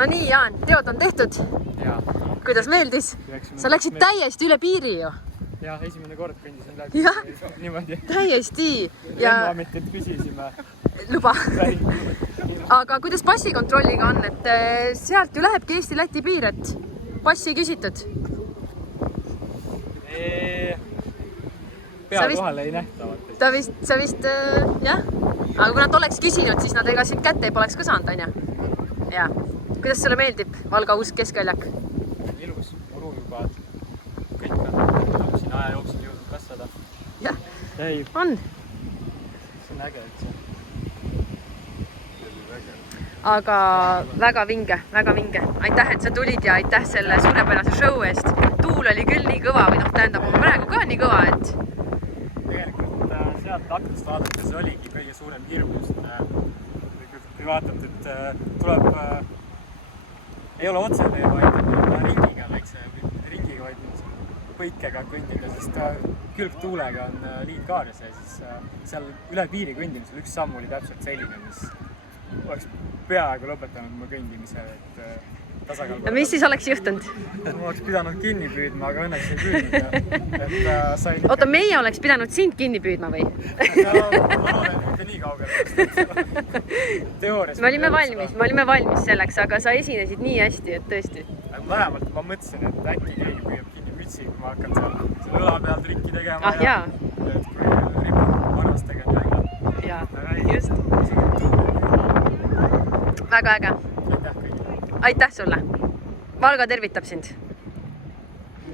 No nii, Jaan, teod on tehtud. Kuidas meeldis? Sa läksid täiesti üle piiri ju. Ja esimene kord kõndisin läbi. Niimoodi. Täiesti. Lennuametilt küsisime. Luba. Aga kuidas passikontrolliga on, et sealt ju lähebki Eesti-Läti piir, et passi küsitud? Pea kohale ei nähta. Sa vist, jah. Aga kui nad oleks küsinud, siis nad ega siit kätte ei poleks ka saanud, on ju? Ja. Kuidas sulle meeldib Valga uus keskväljak? Ilus, murujubaad. Kõik on siin aja jooksul jõudnud kasvada. Jah, on. See on äge üldse. Aga väga vinge, väga vinge. Aitäh, et sa tulid ja aitäh selle suurepärase show eest. Tuul oli küll nii kõva või tähendab on praegu ka nii kõva, et... Tegelikult sealt aknast vaadates oligi kõige suurem hirmus. Kui vaatad, et tuleb... Ei ole otsene, vaid ringiga väikse ringiga, vaid põikega kõndida, sest külgtuulega on liid kaares ja siis seal üle piiri kõndimisel üks samm oli täpselt selline, mis oleks peaaegu lõpetanud mu kõndimise, et tasakaal... Ja mis siis oleks juhtunud? Ma oleks pidanud kinni püüdma, aga õnneks ei püüdnud. Oota, meie oleks pidanud sind kinni püüdma või? Ma loodan, et mitte nii kaugel. Teoorias... Me olime valmis selleks, aga sa esinesid nii hästi, et tõesti. Vähemalt ma mõtlesin, et äkki keegi püüab kinni mütsi, kui ma hakkan seal õla peal trikki tegema. Ah, jaa. Kui ribab varvast tegema jälle. Jaa, just. Väga äge. Aitäh kõigile. Aitäh sulle. Valga tervitab sind.